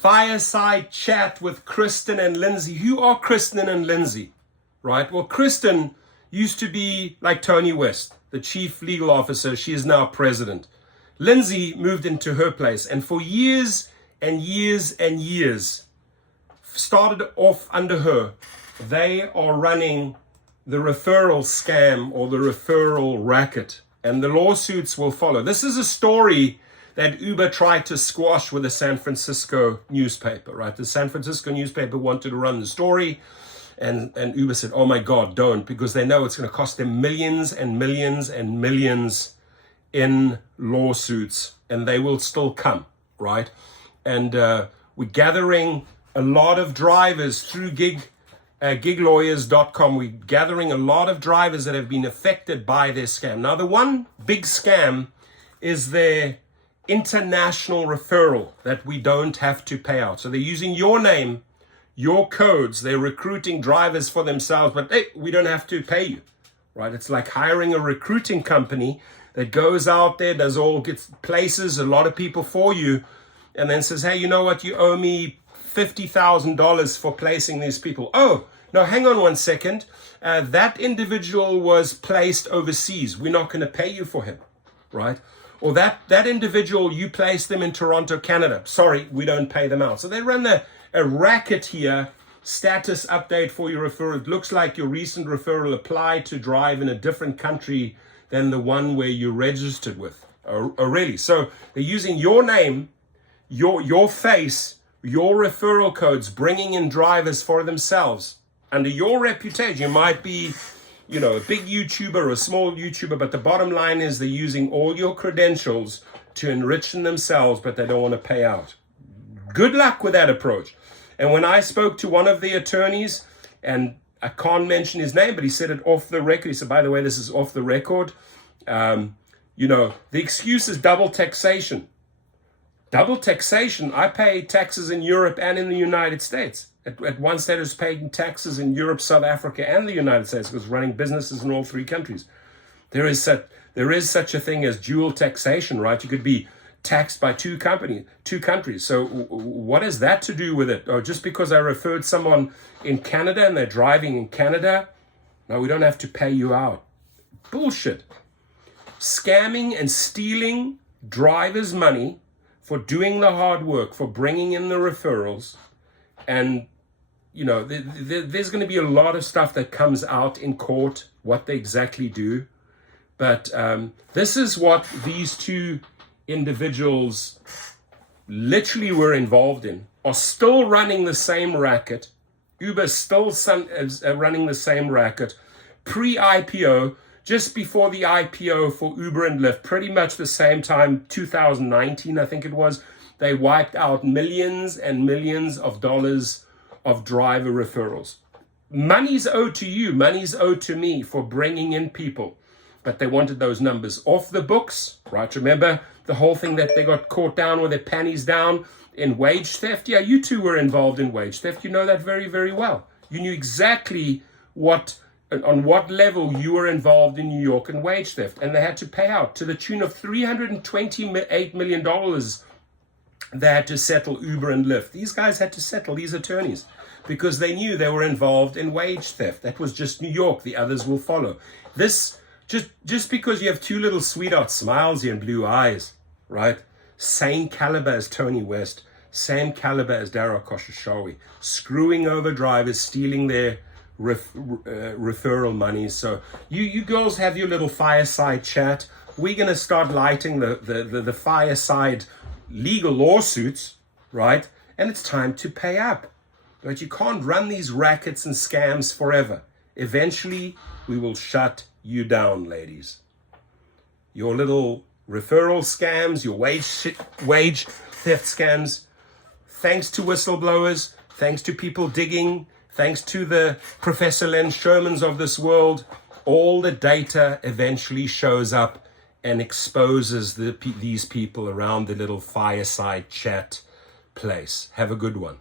Fireside Chat with Kristin and Lindsay. Who are Kristin and Lindsay? Right? Well, Kristin used to be like Tony West, the chief legal officer. She is now president. Lindsay moved into her place, and for years and years and years, started off under her, they are running the referral scam or the referral racket, and the lawsuits will follow. This is a story that Uber tried to squash with the San Francisco newspaper, right? The San Francisco newspaper wanted to run the story, and Uber said, oh my God, don't, because they know it's going to cost them millions and millions and millions in lawsuits, and they will still come, right? And we're gathering a lot of drivers through giglawyers.com. We're gathering a lot of drivers that have been affected by their scam. Now, the one big scam is their international referral that we don't have to pay out. So they're using your name, your codes, they're recruiting drivers for themselves, but hey, we don't have to pay you, right? It's like hiring a recruiting company that goes out there, gets places a lot of people for you, and then says, hey, you know what, you owe me $50,000 for placing these people. Oh, no, hang on one second. That individual was placed overseas. We're not going to pay you for him, right? Or that individual, you placed them in Toronto, Canada. Sorry, we don't pay them out. So they run a racket here, status update for your referral. It looks like your recent referral applied to drive in a different country than the one where you registered with. Oh, really? So they're using your name, your face, your referral codes, bringing in drivers for themselves. Under your reputation, you might be, a big YouTuber or a small YouTuber, but the bottom line is they're using all your credentials to enrich themselves, but they don't want to pay out. Good luck with that approach. And when I spoke to one of the attorneys, and I can't mention his name, but he said it off the record. He said, by the way, this is off the record. The excuse is double taxation. Double taxation. I pay taxes in Europe and in the United States. At one stage, I was paying taxes in Europe, South Africa, and the United States, because running businesses in all three countries. There is such a thing as dual taxation, right? You could be taxed by two countries. So what has that to do with it? Oh, just because I referred someone in Canada and they're driving in Canada, no, we don't have to pay you out. Bullshit. Scamming and stealing drivers' money for doing the hard work, for bringing in the referrals. And, there's going to be a lot of stuff that comes out in court, what they exactly do. But this is what these two individuals literally were involved in, are still running the same racket. Uber's still running the same racket. Pre-IPO, just before the IPO for Uber and Lyft, pretty much the same time, 2019, I think it was, they wiped out millions and millions of dollars of driver referrals. Money's owed to you, money's owed to me for bringing in people. But they wanted those numbers off the books, right? Remember the whole thing that they got caught down with their panties down in wage theft? Yeah, you two were involved in wage theft. You know that very, very well. You knew exactly on what level you were involved in New York in wage theft. And they had to pay out to the tune of $328 million. They had to settle Uber and Lyft. These guys had to settle, these attorneys, because they knew they were involved in wage theft. That was just New York. The others will follow. This, just because you have two little sweetheart smiles here and blue eyes, right? Same caliber as Tony West, same caliber as Dara Khosrowshahi, screwing over drivers, stealing their referral money. So you girls have your little fireside chat. We're going to start lighting the fireside legal lawsuits, right? And it's time to pay up. But you can't run these rackets and scams forever. Eventually, we will shut you down, ladies. Your little referral scams, your wage theft scams, thanks to whistleblowers, thanks to people digging, thanks to the Professor Len Shermans of this world, all the data eventually shows up and exposes these people around the little fireside chat place. Have a good one.